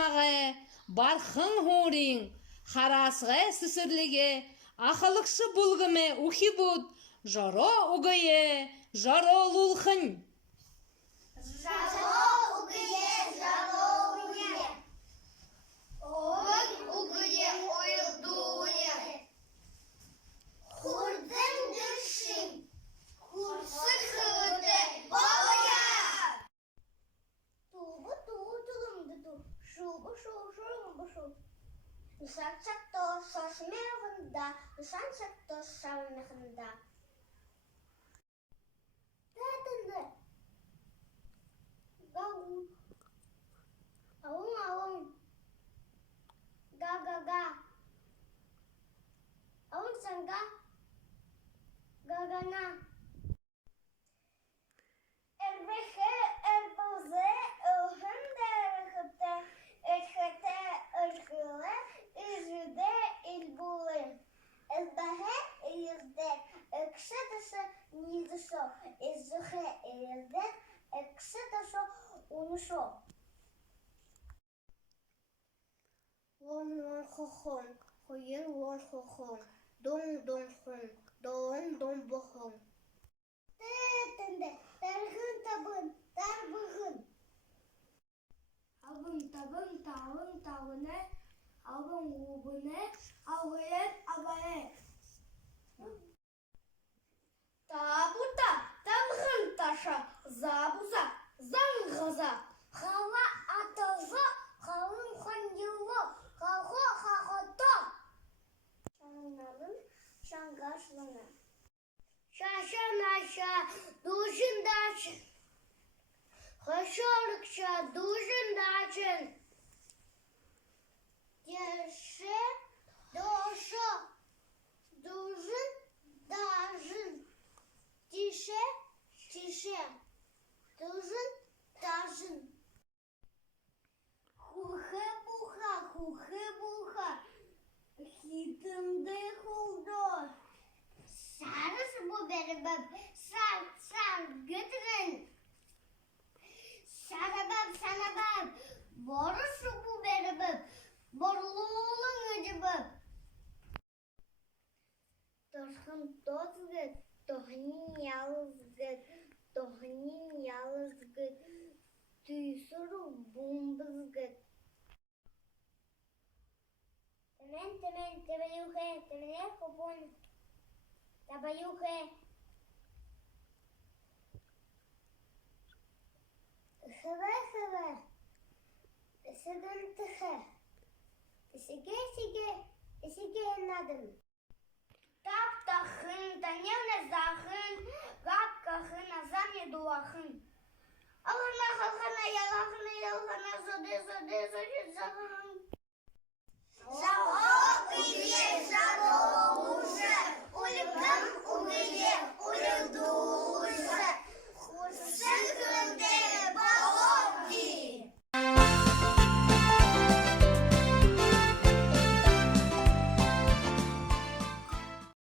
жамаға, бархың хурин, харасға сүсірліге, ақылықшы бұлғыме ухи бұд, жаро ұғые, жаро лулхын. Жаро ұғые, жаро ұғые. Ойын ұғые, ойылдуые. Хурдың дүршін, хурсы қылды боя. Тубы тұлымды тұ, шубы шубы шу. Ушак чакто шашмеғында, ушан чакто шалмеғында. Тәтінді. Гау. Ауын. Га. Ауын санға. Гагана. Әрбеге, әрбілзе, ұлғынды әріғіпті, әріғіті, әріғілі, үзіде, үлбулы. Әлбәге, үйізде, әкші тұшы, низішо, әзіғі, әйізде, әкші тұшы, ұнышо. Лон хохон, хойын лон хохон, дон хон, дон бохон. Тәтінді, тәргін табын, тәрбігін. Албын табын, тауыны, албын ұбыны, алғайын, абайы. Табута, табғын таша, забуза, заңғыза. Қала атызы, қалын қандилы, қалғы қағыты. Шаңналын, шаңғашлыны. Шаша-наша, душын-дашын. Хашарықша, душын-дашын. Деші, дошы, душын-дашын. Тише, душын-дашын. Хухы-буха, хитынды хулдор. Sarıs bu beribab, sar götürün. Sarabab, borusu bu beribab, borluğulun öcübab. Toşkın tozgıt, tohnin yalızgıt, tüysürü bumbızgıt. Temen, tebeyuhe, temene kopun. Табаюхе. Хыве. Сыгынтыхе. Сиге надым. Таптахын, таневне захын, гапкахын, азамне дуахын. Алхана, ялахына, зоды, захын. Жаро үге, жаро уже, улыбым үге, улыбду.